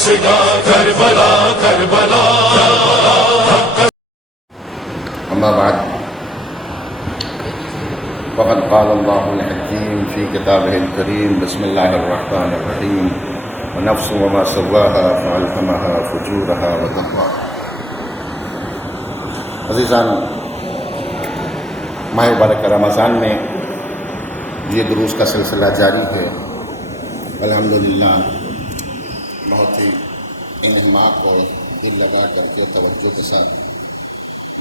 شدا کربلا کربلا. أما بعد فقد قال الله الحكيم في كتابه الكريم بسم الله الرحمن الرحيم ونفس وما سواها فألهمها فجورها وتقواها. عزیزان، ماہ مبارک رمضان میں یہ دروس کا سلسلہ جاری ہے. الحمدللہ بہت ہی انہماک اور دل لگا کر کے توجہ کے ساتھ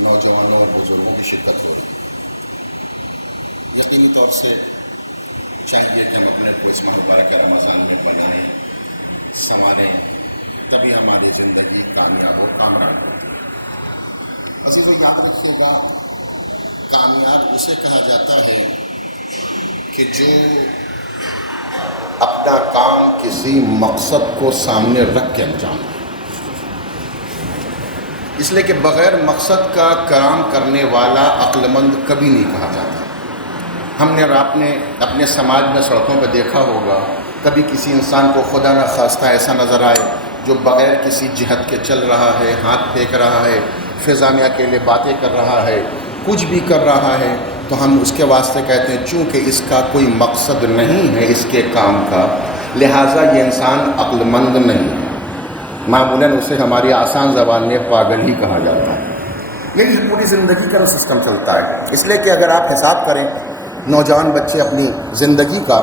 نوجوانوں اور بزرگوں کی شرکت ہو رہی ہے. یقینی طور سے چاہیے کہ ہم اپنے کو اس ماہ مبارک رمضان میں بنائیں، سنواریں، تبھی ہماری زندگی کامیاب ہو، کامران ہو. عزیزو، یاد رکھیے گا، کامیاب اسے کہا جاتا ہے کہ جو اپنا کام کسی مقصد کو سامنے رکھ کے انجام دے. اس لیے کہ بغیر مقصد کا کام کرنے والا عقل مند کبھی نہیں کہا جاتا. ہم نے اور آپ نے اپنے سماج میں سڑکوں پہ دیکھا ہوگا، کبھی کسی انسان کو خدا نہ خواستہ ایسا نظر آئے جو بغیر کسی جہت کے چل رہا ہے، ہاتھ پھینک رہا ہے، فضا میں اکیلے باتیں کر رہا ہے، کچھ بھی کر رہا ہے، تو ہم اس کے واسطے کہتے ہیں چونکہ اس کا کوئی مقصد نہیں ہے اس کے کام کا، لہٰذا یہ انسان عقل مند نہیں ہے. معمولاً اسے ہماری آسان زبان میں پاگل ہی کہا جاتا ہے. یہی پوری زندگی کا سسٹم چلتا ہے. اس لیے کہ اگر آپ حساب کریں نوجوان بچے اپنی زندگی کا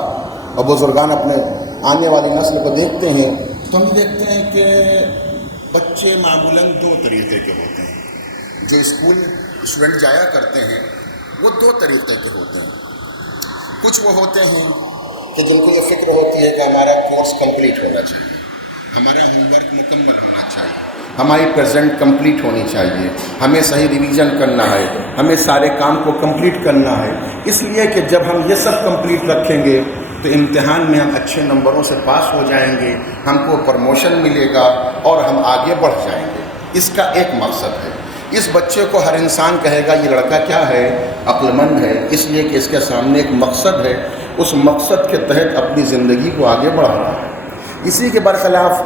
اور بزرگان اپنے آنے والی نسل کو دیکھتے ہیں تو ہم دیکھتے ہیں کہ بچے معمولاً دو طریقے کے ہوتے ہیں. جو اسکول اسٹوڈنٹ جایا کرتے ہیں وہ دو طریقے کے ہوتے ہیں. کچھ وہ ہوتے ہیں کہ جن کو یہ فکر ہوتی ہے کہ ہمارا کورس کمپلیٹ ہونا چاہیے، ہمارا ہوم ورک مکمل ہونا چاہیے، ہماری پریزنٹ کمپلیٹ ہونی چاہیے، ہمیں صحیح ریویژن کرنا ہے، ہمیں سارے کام کو کمپلیٹ کرنا ہے. اس لیے کہ جب ہم یہ سب کمپلیٹ رکھیں گے تو امتحان میں ہم اچھے نمبروں سے پاس ہو جائیں گے، ہم کو پروموشن ملے گا اور ہم آگے بڑھ جائیں گے. اس کا ایک مقصد ہے. اس بچے کو ہر انسان کہے گا یہ لڑکا کیا ہے، عقل مند ہے، اس لیے کہ اس کے سامنے ایک مقصد ہے، اس مقصد کے تحت اپنی زندگی کو آگے بڑھا رہا ہے. اسی کے برخلاف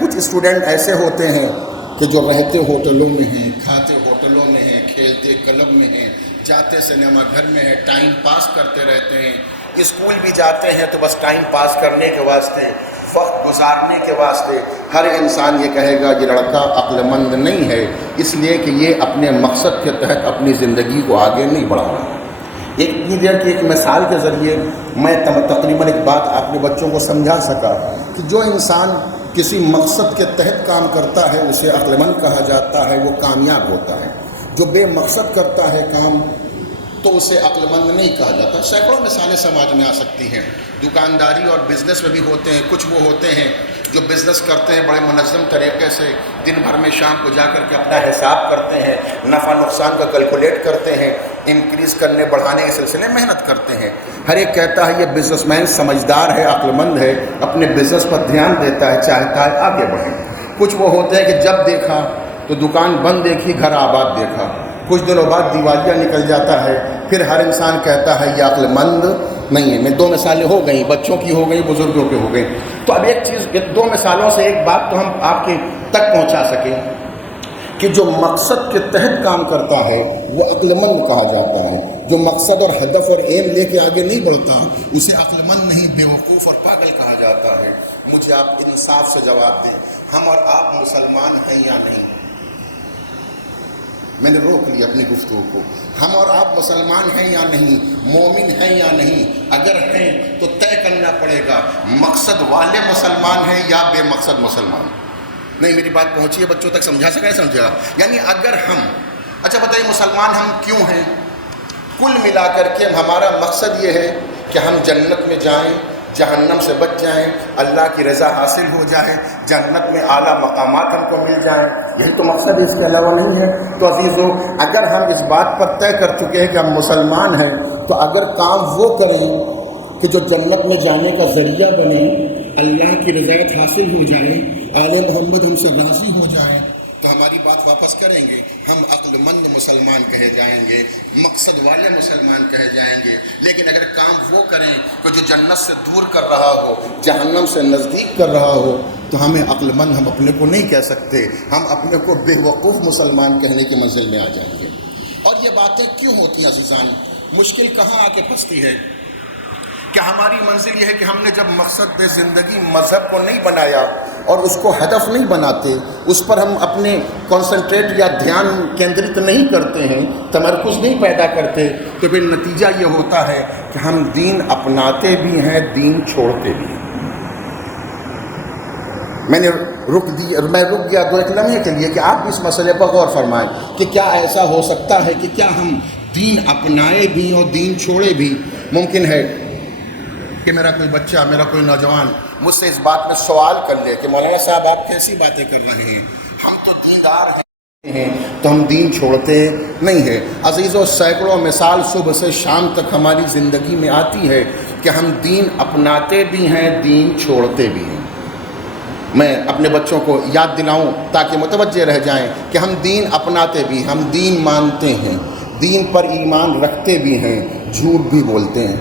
کچھ اسٹوڈنٹ ایسے ہوتے ہیں کہ جو رہتے ہوٹلوں میں ہیں، کھاتے ہوٹلوں میں ہیں، کھیلتے کلب میں ہیں، جاتے سنیما گھر میں ہیں، ٹائم پاس کرتے رہتے ہیں. اسکول بھی جاتے ہیں تو بس ٹائم پاس کرنے کے واسطے، وقت گزارنے کے واسطے. ہر انسان یہ کہے گا یہ لڑکا عقل مند نہیں ہے، اس لیے کہ یہ اپنے مقصد کے تحت اپنی زندگی کو آگے نہیں بڑھا رہا. اتنی دیر کی ایک مثال کے ذریعے میں تقریباً ایک بات آپ نے بچوں کو سمجھا سکا کہ جو انسان کسی مقصد کے تحت کام کرتا ہے اسے عقل مند کہا جاتا ہے، وہ کامیاب ہوتا ہے. جو بے مقصد کرتا ہے کام تو اسے عقل مند نہیں کہا جاتا. سینکڑوں مثالیں سماج میں آ سکتی ہیں. دکانداری اور بزنس میں بھی ہوتے ہیں. کچھ وہ ہوتے ہیں جو بزنس کرتے ہیں بڑے منظم طریقے سے، دن بھر میں شام کو جا کر کے اپنا حساب کرتے ہیں، نفع نقصان کا کیلکولیٹ کرتے ہیں، انکریز کرنے بڑھانے کے سلسلے میں محنت کرتے ہیں. ہر ایک کہتا ہے یہ بزنس مین سمجھدار ہے، عقل مند ہے، اپنے بزنس پر دھیان دیتا ہے، چاہتا ہے آگے بڑھے. کچھ وہ ہوتے ہیں کہ جب دیکھا تو دکان بند دیکھی، گھر آباد دیکھا. کچھ دنوں بعد دیوالیہ نکل جاتا ہے، پھر ہر انسان کہتا ہے یہ عقل مند نہیں ہے. میں دو مثالیں ہو گئیں، بچوں کی ہو گئی، بزرگوں کی ہو گئی. تو اب ایک چیز، دو مثالوں سے ایک بات تو ہم آپ کے تک پہنچا سکیں کہ جو مقصد کے تحت کام کرتا ہے وہ عقل مند کہا جاتا ہے. جو مقصد اور ہدف اور ایم لے کے آگے نہیں بڑھتا اسے عقل مند نہیں، بیوقوف اور پاگل کہا جاتا ہے. مجھے آپ انصاف سے جواب دیں، ہم اور آپ مسلمان ہیں یا نہیں؟ میں نے روک لی اپنی گفتگو کو. ہم اور آپ مسلمان ہیں یا نہیں، مومن ہیں یا نہیں؟ اگر ہیں تو طے کرنا پڑے گا مقصد والے مسلمان ہیں یا بے مقصد مسلمان. نہیں، میری بات پہنچی ہے بچوں تک؟ سمجھا سکا ہے؟ سمجھا؟ یعنی اگر ہم، اچھا بتائیے مسلمان ہم کیوں ہیں؟ کل ملا کر کے ہمارا مقصد یہ ہے کہ ہم جنت میں جائیں، جہنم سے بچ جائیں، اللہ کی رضا حاصل ہو جائے، جنت میں اعلیٰ مقامات ہم کو مل جائیں. یہی تو مقصد ہے، اس کے علاوہ نہیں ہے. تو عزیزو، اگر ہم اس بات پر طے کر چکے ہیں کہ ہم مسلمان ہیں تو اگر کام وہ کریں کہ جو جنت میں جانے کا ذریعہ بنے، اللہ کی رضایت حاصل ہو جائے، آل محمد ہم سے راضی ہو جائیں، تو ہماری بات واپس کریں گے، ہم عقل مند مسلمان کہے جائیں گے، مقصد والے مسلمان کہے جائیں گے. لیکن اگر کام وہ کریں کہ جو جنت سے دور کر رہا ہو، جہنم سے نزدیک کر رہا ہو، تو ہمیں عقل مند ہم اپنے کو نہیں کہہ سکتے، ہم اپنے کو بے وقوف مسلمان کہنے کی منزل میں آ جائیں گے۔ اور یہ باتیں کیوں ہوتی ہیں عزیزان؟ مشکل کہاں آ کے پھنستی ہے کہ ہماری منزل یہ ہے کہ ہم نے جب مقصد زندگی مذہب کو نہیں بنایا اور اس کو ہدف نہیں بناتے، اس پر ہم اپنے کنسنٹریٹ یا دھیان کیندرت نہیں کرتے ہیں، تمرکز نہیں پیدا کرتے، تو پھر نتیجہ یہ ہوتا ہے کہ ہم دین اپناتے بھی ہیں، دین چھوڑتے بھی ہیں۔ میں رک گیا 2 لمحے کے لیے کہ آپ بھی اس مسئلے پر غور فرمائیں کہ کیا ایسا ہو سکتا ہے کہ کیا ہم دین اپنائے بھی اور دین چھوڑے بھی؟ ممکن ہے کہ میرا کوئی بچہ، میرا کوئی نوجوان مجھ سے اس بات میں سوال کر لے کہ مولانا صاحب آپ کیسی باتیں کر رہے ہیں، ہم تو دیندار ہیں تو ہم دین چھوڑتے نہیں ہیں۔ عزیزو، سینکڑوں مثال صبح سے شام تک ہماری زندگی میں آتی ہے کہ ہم دین اپناتے بھی ہیں، دین چھوڑتے بھی ہیں۔ میں اپنے بچوں کو یاد دلاؤں تاکہ متوجہ رہ جائیں کہ ہم دین اپناتے بھی، ہم دین مانتے ہیں، دین پر ایمان رکھتے بھی ہیں، جھوٹ بھی بولتے ہیں،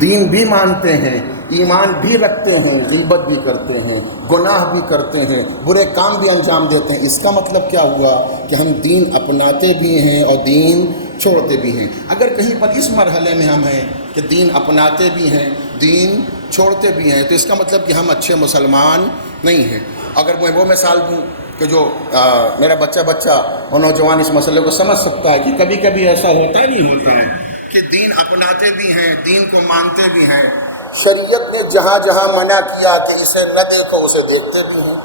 دین بھی مانتے ہیں، ایمان بھی رکھتے ہیں، غیبت بھی کرتے ہیں، گناہ بھی کرتے ہیں، برے کام بھی انجام دیتے ہیں۔ اس کا مطلب کیا ہوا کہ ہم دین اپناتے بھی ہیں اور دین چھوڑتے بھی ہیں۔ اگر کہیں پر اس مرحلے میں ہم ہیں کہ دین اپناتے بھی ہیں، دین چھوڑتے بھی ہیں، تو اس کا مطلب کہ ہم اچھے مسلمان نہیں ہیں۔ اگر میں وہ مثال دوں کہ جو میرا بچہ اور نوجوان اس مسئلے کو سمجھ سکتا ہے کہ کبھی کبھی ایسا ہوتا نہیں ہوتا کہ دین اپناتے بھی ہیں، دین کو مانتے بھی ہیں، شریعت نے جہاں جہاں منع کیا کہ اسے نہ دیکھو اسے دیکھتے بھی ہیں،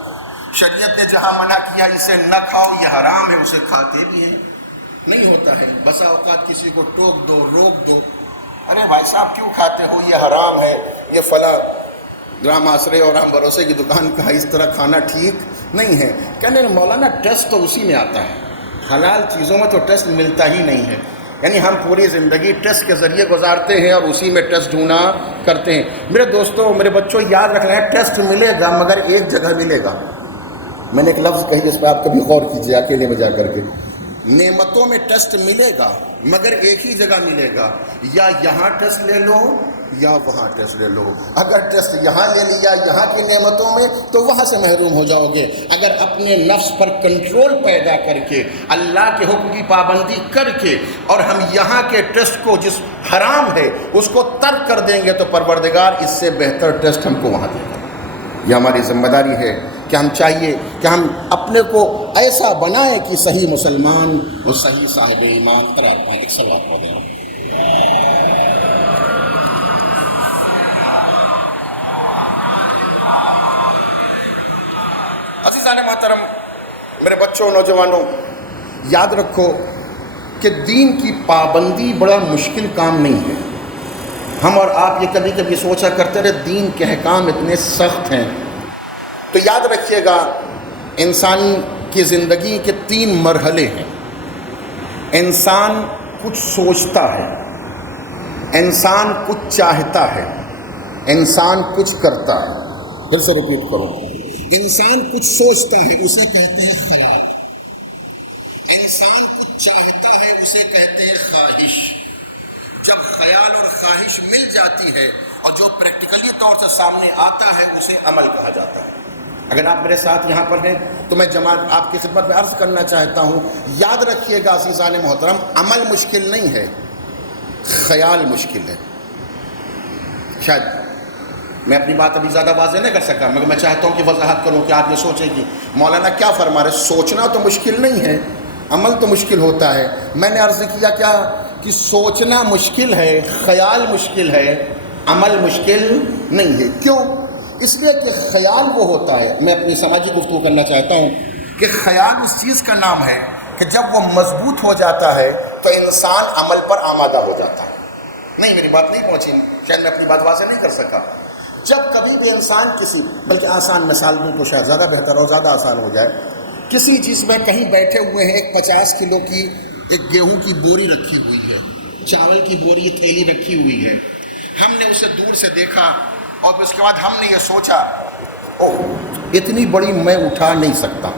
شریعت نے جہاں منع کیا اسے نہ کھاؤ یہ حرام ہے اسے کھاتے بھی ہیں۔ نہیں ہوتا ہے، بسا اوقات کسی کو ٹوک دو، روک دو، ارے بھائی صاحب کیوں کھاتے ہو، یہ حرام ہے، یہ فلاں رام آسرے اور رام بھروسے کی دکان کا اس طرح کھانا ٹھیک نہیں ہے۔ کہنے مولانا ٹیسٹ تو اسی میں آتا ہے، حلال چیزوں میں تو ٹیسٹ ملتا ہی نہیں ہے۔ یعنی ہم پوری زندگی ٹیسٹ کے ذریعے گزارتے ہیں اور اسی میں ٹیسٹ ڈھونڈا کرتے ہیں۔ میرے دوستوں، میرے بچوں، یاد رکھ لیں ٹیسٹ ملے گا مگر ایک جگہ ملے گا۔ میں نے ایک لفظ کہی جس پہ آپ کبھی غور کیجیے اکیلے میں جا کر کے، نعمتوں میں ٹیسٹ ملے گا مگر ایک ہی جگہ ملے گا، یا یہاں ٹیسٹ لے لو یا وہاں ٹیسٹ لے لو۔ اگر ٹیسٹ یہاں لے لیا یہاں کی نعمتوں میں تو وہاں سے محروم ہو جاؤ گے۔ اگر اپنے نفس پر کنٹرول پیدا کر کے، اللہ کے حکم کی پابندی کر کے، اور ہم یہاں کے ٹیسٹ کو جس حرام ہے اس کو ترک کر دیں گے تو پروردگار اس سے بہتر ٹیسٹ ہم کو وہاں دے گا۔ یہ ہماری ذمہ داری ہے کہ ہم چاہیے کہ ہم اپنے کو ایسا بنائیں کہ صحیح مسلمان اور صحیح صاحب ایمان قرار پائیں۔ ایک سوال پڑھ دیں۔ عزیزان محترم، میرے بچوں نوجوانوں، یاد رکھو کہ دین کی پابندی بڑا مشکل کام نہیں ہے۔ ہم اور آپ یہ کبھی کبھی سوچا کرتے رہے دین کے احکام اتنے سخت ہیں، تو یاد رکھیے گا انسان کی زندگی کے 3 مرحلے ہیں۔ انسان کچھ سوچتا ہے، انسان کچھ چاہتا ہے، انسان کچھ کرتا ہے۔ پھر سے ریپیٹ کروں، انسان کچھ سوچتا ہے اسے کہتے ہیں خیال، انسان کچھ چاہتا ہے اسے کہتے ہیں خواہش۔ جب خیال اور خواہش مل جاتی ہے اور جو پریکٹیکلی طور سے سامنے آتا ہے اسے عمل کہا جاتا ہے۔ اگر آپ میرے ساتھ یہاں پر ہیں تو میں جماعت آپ کی خدمت میں عرض کرنا چاہتا ہوں، یاد رکھیے گا عزیزان محترم، عمل مشکل نہیں ہے، خیال مشکل ہے۔ شاید میں اپنی بات ابھی زیادہ واضح نہیں کر سکا مگر میں چاہتا ہوں کہ وضاحت کروں کہ آپ یہ سوچیں کہ مولانا کیا فرما رہے، سوچنا تو مشکل نہیں ہے، عمل تو مشکل ہوتا ہے۔ میں نے عرض کیا کیا کہ سوچنا مشکل ہے، خیال مشکل ہے، عمل مشکل نہیں ہے۔ کیوں؟ اس لیے کہ خیال وہ ہوتا ہے، میں اپنی سماجی گفتگو کرنا چاہتا ہوں کہ خیال اس چیز کا نام ہے کہ جب وہ مضبوط ہو جاتا ہے تو انسان عمل پر آمادہ ہو جاتا ہے۔ نہیں، میری بات نہیں پہنچی، شاید میں اپنی بات واضح نہیں کر سکا۔ جب کبھی بھی انسان کسی، بلکہ آسان مثال دوں تو شاید زیادہ بہتر اور زیادہ آسان ہو جائے، کسی چیز میں کہیں بیٹھے ہوئے ہیں، ایک 50 کلو کی ایک گیہوں کی بوری رکھی ہوئی ہے، چاول کی بوری تھیلی رکھی ہوئی ہے، ہم نے اسے دور سے دیکھا اور پھر اس کے بعد ہم نے یہ سوچا اتنی بڑی میں اٹھا نہیں سکتا۔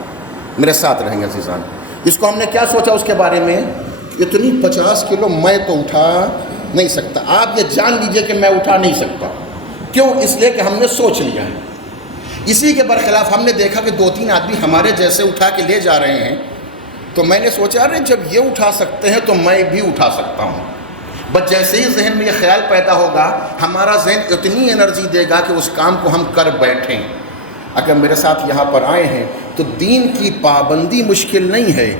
میرے ساتھ رہیں گے عزیزان، اس کو ہم نے کیا سوچا اس کے بارے میں، اتنی 50 کلو میں تو اٹھا نہیں سکتا۔ آپ یہ جان لیجئے کہ میں اٹھا نہیں سکتا۔ کیوں؟ اس لیے کہ ہم نے سوچ لیا ہے۔ اسی کے برخلاف ہم نے دیکھا کہ 2-3 آدمی ہمارے جیسے اٹھا کے لے جا رہے ہیں، تو میں نے سوچا ارے جب یہ اٹھا سکتے ہیں تو میں بھی اٹھا سکتا ہوں۔ بس جیسے ہی ذہن میں یہ خیال پیدا ہوگا، ہمارا ذہن اتنی انرجی دے گا کہ اس کام کو ہم کر بیٹھیں۔ اگر میرے ساتھ یہاں پر آئے ہیں تو دین کی پابندی مشکل نہیں ہے،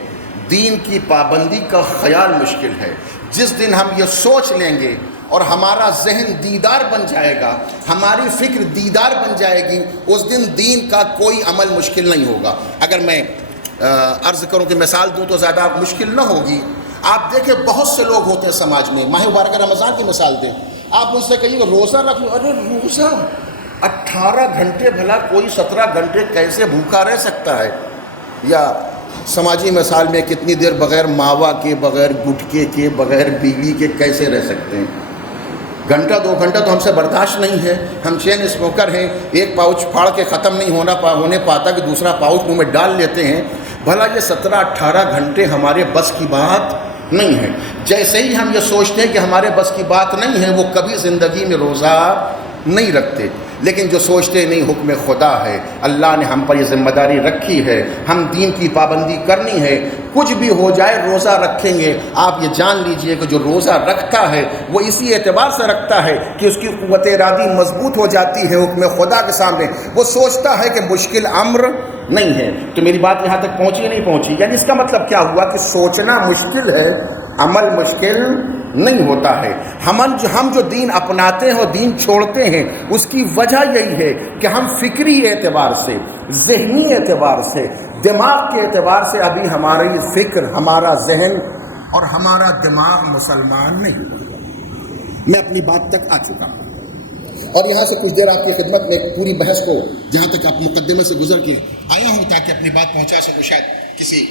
دین کی پابندی کا خیال مشکل ہے۔ جس دن ہم یہ سوچ لیں گے اور ہمارا ذہن دیدار بن جائے گا، ہماری فکر دیدار بن جائے گی، اس دن دین کا کوئی عمل مشکل نہیں ہوگا۔ اگر میں عرض کروں کہ مثال دوں تو زیادہ مشکل نہ ہوگی۔ آپ دیکھیں بہت سے لوگ ہوتے ہیں سماج میں، ماہ مبارکہ رمضان کی مثال دیں، آپ مجھ سے کہیے کہ روزہ رکھ لو، ارے روزہ 18 گھنٹے، بھلا کوئی 17 گھنٹے کیسے بھوکا رہ سکتا ہے؟ یا سماجی مثال میں کتنی دیر بغیر ماوا کے، بغیر گٹکے کے، بغیر بیوی کے کیسے رہ سکتے ہیں؟ گھنٹہ 2 گھنٹہ تو ہم سے برداشت نہیں ہے، ہم چین اسموکر ہیں، ایک پاؤچ پھاڑ کے ختم نہیں ہونے پاتا کہ دوسرا پاؤچ منہ میں ڈال لیتے ہیں۔ بھلا یہ 17-18 گھنٹے ہمارے بس کی بات نہیں ہے۔ جیسے ہی ہم یہ سوچتے ہیں کہ ہمارے بس کی بات نہیں ہے، وہ کبھی زندگی میں روزہ نہیں رکھتے۔ لیکن جو سوچتے نہیں حکم خدا ہے، اللہ نے ہم پر یہ ذمہ داری رکھی ہے، ہم دین کی پابندی کرنی ہے، کچھ بھی ہو جائے روزہ رکھیں گے۔ آپ یہ جان لیجئے کہ جو روزہ رکھتا ہے وہ اسی اعتبار سے رکھتا ہے کہ اس کی قوت ارادی مضبوط ہو جاتی ہے حکم خدا کے سامنے، وہ سوچتا ہے کہ مشکل امر نہیں ہے۔ تو میری بات یہاں تک پہنچی نہیں پہنچی؟ یعنی اس کا مطلب کیا ہوا کہ سوچنا مشکل ہے، عمل مشکل نہیں ہوتا ہے۔ ہم جو دین اپناتے ہیں اور دین چھوڑتے ہیں، اس کی وجہ یہی ہے کہ ہم فکری اعتبار سے، ذہنی اعتبار سے، دماغ کے اعتبار سے ابھی ہماری فکر، ہمارا ذہن اور ہمارا دماغ مسلمان نہیں ہوا۔ میں اپنی بات تک آ چکا ہوں، اور یہاں سے کچھ دیر آپ کی خدمت میں پوری بحث کو جہاں تک آپ مقدمے سے گزر کے آیا ہوں تاکہ اپنی بات پہنچا سکوں، شاید کسی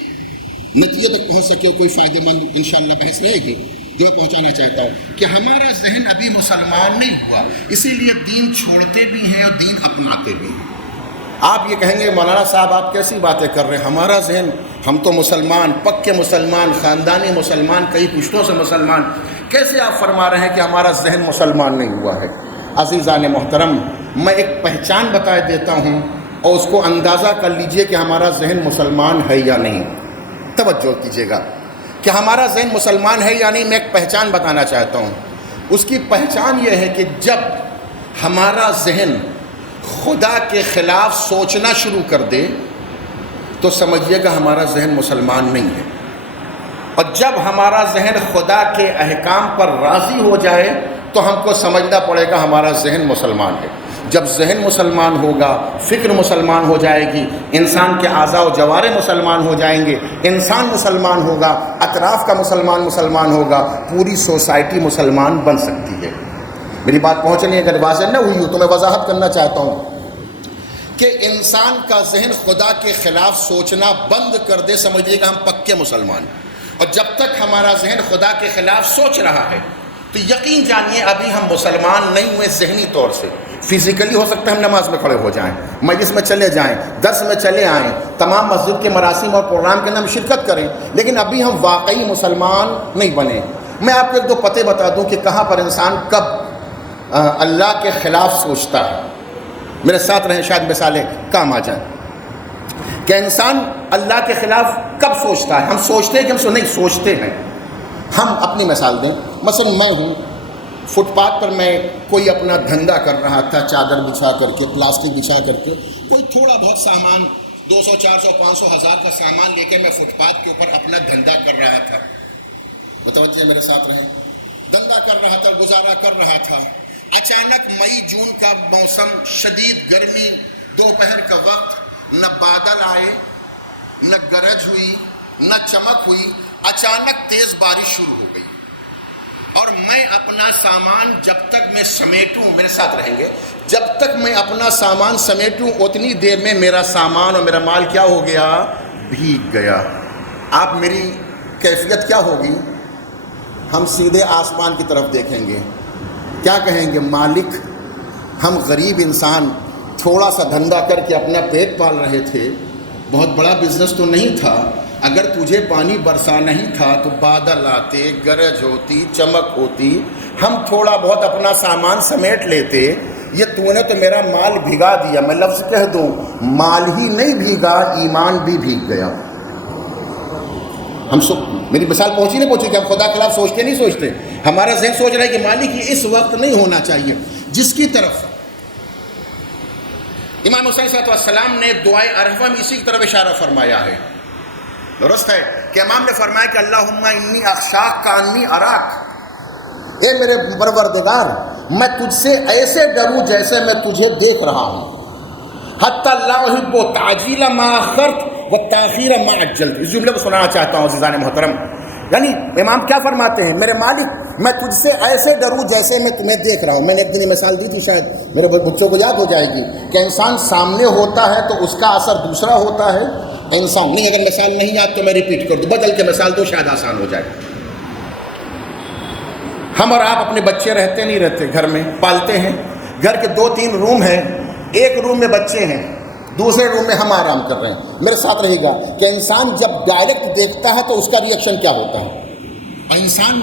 نتیجے تک پہنچ سکے، کوئی فائدہ مند انشاءاللہ بحث رہے گی جو میں پہنچانا چاہتا ہوں کہ ہمارا ذہن ابھی مسلمان نہیں ہوا، اسی لیے دین چھوڑتے بھی ہیں اور دین اپناتے بھی ہیں۔ آپ یہ کہیں گے مولانا صاحب آپ کیسی باتیں کر رہے ہیں، ہمارا ذہن، ہم تو مسلمان، پکے مسلمان، خاندانی مسلمان، کئی پشتوں سے مسلمان، کیسے آپ فرما رہے ہیں کہ ہمارا ذہن مسلمان نہیں ہوا ہے؟ عزیزان محترم، میں ایک پہچان بتا دیتا ہوں اور اس کو اندازہ کر لیجئے کہ ہمارا ذہن مسلمان ہے یا نہیں۔ توجہ کیجئے گا کہ ہمارا ذہن مسلمان ہے یا نہیں، میں ایک پہچان بتانا چاہتا ہوں۔ اس کی پہچان یہ ہے کہ جب ہمارا ذہن خدا کے خلاف سوچنا شروع کر دے تو سمجھیے گا ہمارا ذہن مسلمان نہیں ہے، اور جب ہمارا ذہن خدا کے احکام پر راضی ہو جائے تو ہم کو سمجھنا پڑے گا ہمارا ذہن مسلمان ہے۔ جب ذہن مسلمان ہوگا، فکر مسلمان ہو جائے گی، انسان کے اعضاء و جوارح مسلمان ہو جائیں گے، انسان مسلمان ہوگا، اطراف کا مسلمان ہوگا، پوری سوسائٹی مسلمان بن سکتی ہے۔ میری بات پہنچنی اگر واضح نہ ہوئی ہو تو میں وضاحت کرنا چاہتا ہوں کہ انسان کا ذہن خدا کے خلاف سوچنا بند کر دے، سمجھیے گا ہم پکے مسلمان، اور جب تک ہمارا ذہن خدا کے خلاف سوچ رہا ہے تو یقین جانیے ابھی ہم مسلمان نہیں ہوئے ذہنی طور سے۔ فزیکلی ہو سکتا ہے ہم نماز میں کھڑے ہو جائیں، مجلس میں چلے جائیں، درس میں چلے آئیں، تمام مسجد کے مراسم اور پروگرام کے اندر ہم شرکت کریں، لیکن ابھی ہم واقعی مسلمان نہیں بنے۔ میں آپ کو ایک دو پتے بتا دوں کہ کہاں پر انسان کب اللہ کے خلاف سوچتا ہے۔ میرے ساتھ رہیں، شاید مثالیں کام آ جائیں کہ انسان اللہ کے خلاف کب سوچتا ہے۔ ہم سوچتے ہیں کہ ہم نہیں سوچتے ہیں۔ ہم اپنی مثال دیں، مثلا میں ہوں، فٹ پاتھ پر میں کوئی اپنا دھندا کر رہا تھا، چادر بچھا کر کے، پلاسٹک بچھا کر کے، کوئی تھوڑا بہت سامان 200 400 500 1000 کا سامان لے کے میں فٹ پاتھ کے اوپر اپنا دھندا کر رہا تھا۔ متوجہ میرے ساتھ رہیں، دھندا کر رہا تھا، گزارا کر رہا تھا۔ اچانک مئی جون کا موسم، شدید گرمی، دوپہر کا وقت، نہ بادل آئے، نہ گرج ہوئی، نہ چمک ہوئی، اچانک تیز بارش شروع ہو گئی، اور میں اپنا سامان جب تک میں سمیٹوں، میرے ساتھ رہیں گے، جب تک میں اپنا سامان سمیٹوں اتنی دیر میں میرا سامان اور میرا مال کیا ہو گیا؟ بھیگ گیا۔ آپ میری کیفیت کیا ہوگی؟ ہم سیدھے آسمان کی طرف دیکھیں گے، کیا کہیں گے؟ مالک، ہم غریب انسان تھوڑا سا دھندا کر کے اپنا پیٹ پال رہے تھے، بہت بڑا بزنس تو نہیں تھا، اگر تجھے پانی برسا نہیں تھا تو بادل آتے، گرج ہوتی، چمک ہوتی، ہم تھوڑا بہت اپنا سامان سمیٹ لیتے، یہ تو نے تو میرا مال بھگا دیا. میں لفظ کہہ دوں, مال ہی نہیں بھیگا, ایمان بھی بھیگ گیا. ہم میری مثال پہنچی نہیں پہنچی کہ ہم خدا کے خلاف سوچتے نہیں سوچتے. ہمارا ذہن سوچ رہا ہے کہ مالک یہ اس وقت نہیں ہونا چاہیے. جس کی طرف امام حسین صلی اللہ علیہ وسلم نے دعائے عرفہ میں اسی کی طرف اشارہ فرمایا ہے. درست ہے کہ امام نے فرمایا کہ اللہم انی اخشاک کانی اراک, اے میرے پروردگار میں تجھ سے ایسے ڈروں جیسے میں تجھے دیکھ رہا ہوں. حتی لا احب تعجیل ما اخرت والتاخیر ما عجلت. اس جملے کو سنانا چاہتا ہوں عزیزان محترم. یعنی امام کیا فرماتے ہیں, میرے مالک میں تجھ سے ایسے ڈروں جیسے میں تمہیں دیکھ رہا ہوں. میں نے ایک دن مثال دی تھی, شاید میرے بچوں کو یاد ہو جائے گی, کہ انسان سامنے ہوتا ہے تو اس کا اثر دوسرا ہوتا ہے. انسان نہیں, اگر مثال نہیں یاد تو میں ریپیٹ کر دوں, بدل کے مثال دو شاید آسان ہو جائے. ہم اور آپ اپنے بچے رہتے نہیں رہتے, گھر میں پالتے ہیں. گھر کے 2-3 روم ہیں, ایک روم میں بچے ہیں, دوسرے روم میں ہم آرام کر رہے ہیں. میرے ساتھ رہے گا کہ انسان جب ڈائریکٹ دیکھتا ہے تو اس کا ریئیکشن کیا ہوتا ہے, اور انسان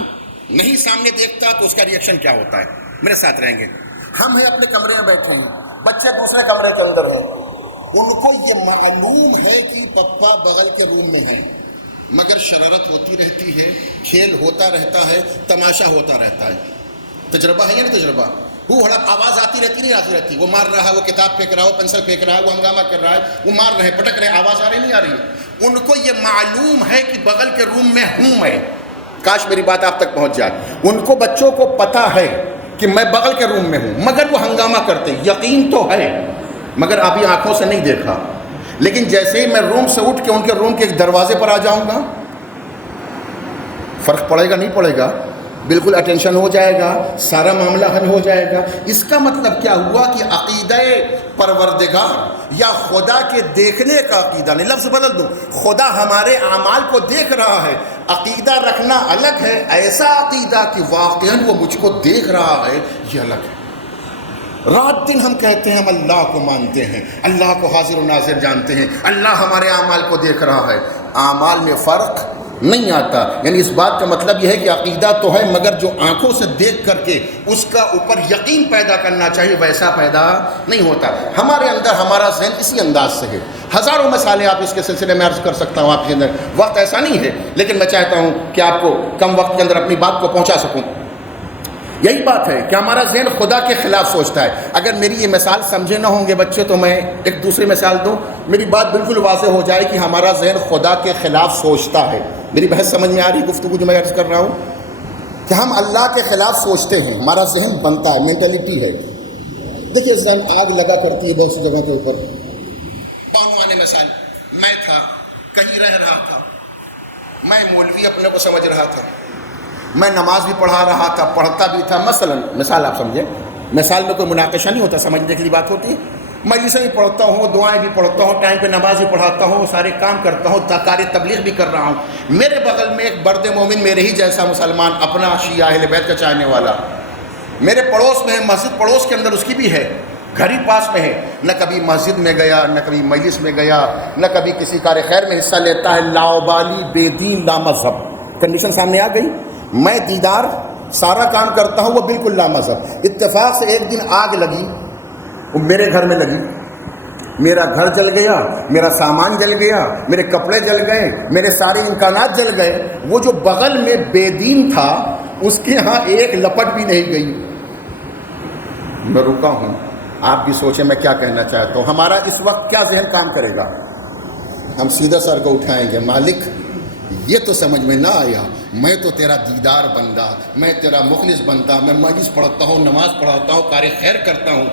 نہیں سامنے دیکھتا تو اس کا ریئیکشن کیا ہوتا ہے. میرے ساتھ رہیں گے. ہم ہیں اپنے کمرے میں بیٹھے ہیں, بچے دوسرے کمرے کے اندر ہیں. ان کو یہ معلوم ہے کہ پپا بغل کے روم میں ہے, مگر شرارت ہوتی رہتی ہے, کھیل ہوتا رہتا ہے, تماشا ہوتا رہتا ہے. تجربہ ہے یا نہیں تجربہ؟ وہ ہڑپ آواز آتی رہتی نہیں آتی رہتی, وہ مار رہا ہے, وہ کتاب پھینک رہا ہے, وہ پینسل پھینک رہا ہے, وہ ہنگامہ کر رہا ہے, وہ مار رہے ہیں, پٹک رہے ہیں, آواز آ رہی نہیں آ رہی ہے. ان کو یہ معلوم ہے کہ بغل کے روم میں ہوں میں. کاش میری بات آپ تک پہنچ جائے. ان کو بچوں کو پتا ہے کہ میں بغل کے روم میں ہوں, مگر وہ ہنگامہ کرتے. یقین تو ہے مگر ابھی آنکھوں سے نہیں دیکھا. لیکن جیسے ہی میں روم سے اٹھ کے ان کے روم کے ایک دروازے پر آ جاؤں گا, فرق پڑے گا نہیں پڑے گا, بالکل اٹینشن ہو جائے گا, سارا معاملہ حل ہو جائے گا. اس کا مطلب کیا ہوا کہ عقیدہ پروردگار یا خدا کے دیکھنے کا عقیدہ نہیں, لفظ بدل دوں, خدا ہمارے اعمال کو دیکھ رہا ہے. عقیدہ رکھنا الگ ہے, ایسا عقیدہ کہ واقعاً وہ مجھ کو دیکھ رہا ہے, یہ الگ ہے. رات دن ہم کہتے ہیں ہم اللہ کو مانتے ہیں, اللہ کو حاضر و ناظر جانتے ہیں, اللہ ہمارے اعمال کو دیکھ رہا ہے. اعمال میں فرق نہیں آتا. یعنی اس بات کا مطلب یہ ہے کہ عقیدہ تو ہے مگر جو آنکھوں سے دیکھ کر کے اس کا اوپر یقین پیدا کرنا چاہیے ویسا پیدا نہیں ہوتا. ہمارے اندر ہمارا ذہن اسی انداز سے ہے. ہزاروں مثالیں آپ اس کے سلسلے میں عرض کر سکتا ہوں آپ کے اندر, وقت ایسا نہیں ہے, لیکن میں چاہتا ہوں کہ آپ کو کم وقت کے اندر اپنی بات کو پہنچا سکوں. یہی بات ہے کہ ہمارا ذہن خدا کے خلاف سوچتا ہے. اگر میری یہ مثال سمجھے نہ ہوں گے بچے تو میں ایک دوسری مثال دوں, میری بات بالکل واضح ہو جائے کہ ہمارا ذہن خدا کے خلاف سوچتا ہے. میری بحث سمجھ میں آ رہی, گفتگو جو میں عرض کر رہا ہوں کہ ہم اللہ کے خلاف سوچتے ہیں, ہمارا ذہن بنتا ہے, مینٹلٹی ہے. دیکھیے ذہن آگ لگا کرتی ہے بہت سی جگہوں کے اوپر. بانوان مثال, میں تھا کہیں رہ رہا تھا, میں مولوی اپنے کو سمجھ رہا تھا, میں نماز بھی پڑھا رہا تھا, پڑھتا بھی تھا. مثال آپ سمجھیں, مثال میں کوئی مناقشہ نہیں ہوتا, سمجھنے کے لیے بات ہوتی ہے. مجلسیں بھی پڑھتا ہوں, دعائیں بھی پڑھتا ہوں, ٹائم پہ نماز بھی پڑھاتا ہوں, سارے کام کرتا ہوں, کار تبلیغ بھی کر رہا ہوں. میرے بغل میں ایک برد مومن میرے ہی جیسا مسلمان, اپنا شیعہ اہل بیت کا چاہنے والا, میرے پڑوس میں ہے, مسجد پڑوس کے اندر اس کی بھی ہے, گھر ہی پاس میں ہے. نہ کبھی مسجد میں گیا, نہ کبھی مجلس میں گیا, نہ کبھی کسی کار خیر میں حصہ لیتا ہے. لاوبالی, بے دین, لامذہب. کنڈیشن سامنے آ گئی. میں دیدار سارا کام کرتا ہوں, وہ بالکل لامذہب. اتفاق سے ایک دن آگ لگی, وہ میرے گھر میں لگی, میرا گھر جل گیا, میرا سامان جل گیا, میرے کپڑے جل گئے, میرے سارے امکانات جل گئے. وہ جو بغل میں بے دین تھا اس کے ہاں ایک لپٹ بھی نہیں گئی. میں رکا ہوں, آپ بھی سوچیں میں کیا کہنا چاہتا ہوں. ہمارا اس وقت کیا ذہن کام کرے گا؟ ہم سیدھا سر کو اٹھائیں گے, مالک یہ تو سمجھ میں نہ آیا, میں تو تیرا دیدار بندہ, میں تیرا مخلص بندہ, میں مجلس پڑھتا ہوں, نماز پڑھاتا ہوں, کار خیر کرتا ہوں.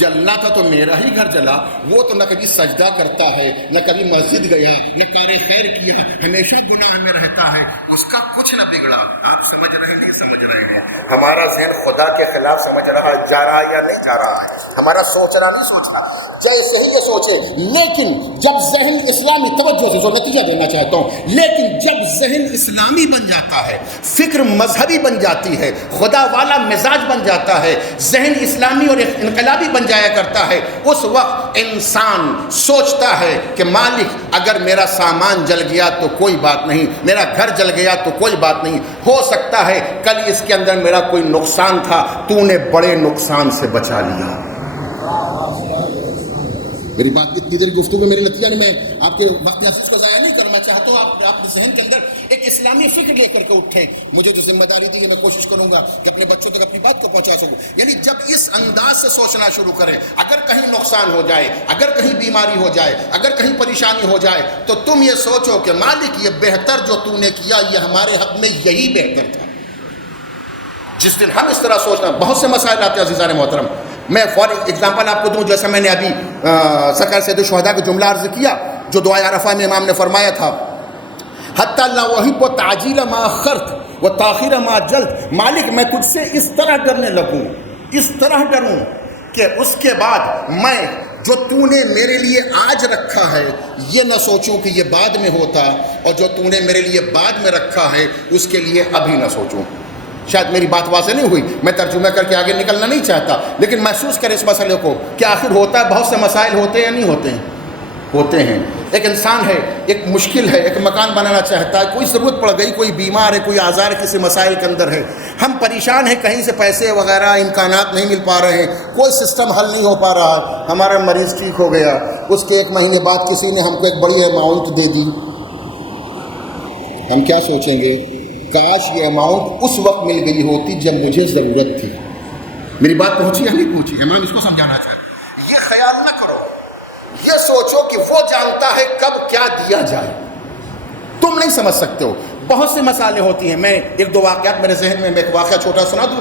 جلنا تھا تو میرا ہی گھر جلا. وہ تو نہ کبھی سجدہ کرتا ہے, نہ کبھی مسجد گیا, نہ کار خیر کیا, ہمیشہ گناہ میں رہتا ہے, اس کا کچھ نہ بگڑا. آپ سمجھ رہے ہیں نہیں سمجھ رہے ہیں؟ ہمارا ذہن خدا کے خلاف سمجھ رہا ہے, جا رہا ہے یا نہیں جا رہا ہے. ہمارا سوچنا نہیں سوچنا, جیسے ہی یہ سوچے. لیکن جب ذہن اسلامی, توجہ سے نتیجہ دینا چاہتا ہوں, لیکن جب ذہن اسلامی بن جاتا ہے, فکر مذہبی بن جاتی ہے, خدا والا مزاج بن جاتا ہے, ذہن اسلامی اور انقلابی بن جایا کرتا ہے, اس وقت انسان سوچتا ہے کہ مالک اگر میرا سامان جل گیا تو کوئی بات نہیں, میرا گھر جل گیا تو کوئی بات نہیں, ہو سکتا ہے کل اس کے اندر میرا کوئی نقصان تھا, تو نے بڑے نقصان سے بچا لیا. میری بات اتنی دیر گفتگو میرے نتیجہ میں آپ کے وقت عزیز کو ضائع نہیں کروں. میں چاہتا ہوں آپ ذہن کے اندر ایک اسلامی فکر لے کر کے اٹھیں. مجھے جو ذمہ داری دی ہے میں کوشش کروں گا کہ اپنے بچوں تک اپنی بات کو پہنچا سکوں. یعنی جب اس انداز سے سوچنا شروع کریں, اگر کہیں نقصان ہو جائے, اگر کہیں بیماری ہو جائے, اگر کہیں پریشانی ہو جائے, تو تم یہ سوچو کہ مالک یہ بہتر جو تو نے کیا یہ ہمارے حق میں یہی بہتر تھا. جس دن ہم اس طرح سوچنا, بہت سے مسائل آتے ہیں عزیزان محترم. میں فار ایگزامپل آپ کو دوں, جیسا میں نے ابھی سرکار سید الشہداء کا جملہ عرض کیا جو دعائے عرفہ میں امام نے فرمایا تھا, حتی اللہ وحب و تعجیل ما خرت و تاخیر ما جلد. مالک میں تجھ سے اس طرح ڈرنے لگوں, اس طرح ڈروں کہ اس کے بعد میں جو تو نے میرے لیے آج رکھا ہے یہ نہ سوچوں کہ یہ بعد میں ہوتا, اور جو تو نے میرے لیے بعد میں رکھا ہے اس کے لیے ابھی نہ سوچوں. شاید میری بات واضح نہیں ہوئی, میں ترجمہ کر کے آگے نکلنا نہیں چاہتا, لیکن محسوس کریں اس مسئلے کو کہ آخر ہوتا ہے. بہت سے مسائل ہوتے ہیں یا نہیں ہوتے ہیں؟ ہوتے ہیں. ایک انسان ہے, ایک مشکل ہے, ایک مکان بنانا چاہتا ہے, کوئی ضرورت پڑ گئی, کوئی بیمار ہے, کوئی آزار کسی مسائل کے اندر ہے, ہم پریشان ہیں, کہیں سے پیسے وغیرہ امکانات نہیں مل پا رہے ہیں, کوئی سسٹم حل نہیں ہو پا رہا. ہمارا مریض ٹھیک ہو گیا, اس کے 1 مہینے بعد کسی نے ہم کو ایک بڑی اماؤنٹ دے دی. ہم کیا سوچیں گے, کاش یہ اماؤنٹ اس وقت مل گئی ہوتی جب مجھے ضرورت تھی. میری بات پہنچی یا نہیں پہنچی؟ امام اس کو سمجھانا چاہتے. یہ خیال نہ کرو, یہ سوچو کہ وہ جانتا ہے کب کیا دیا جائے. تم نہیں سمجھ سکتے ہو. بہت سے مسائل ہوتی ہیں. میں 1-2 واقعات میرے ذہن میں ایک واقعہ چھوٹا سنا دوں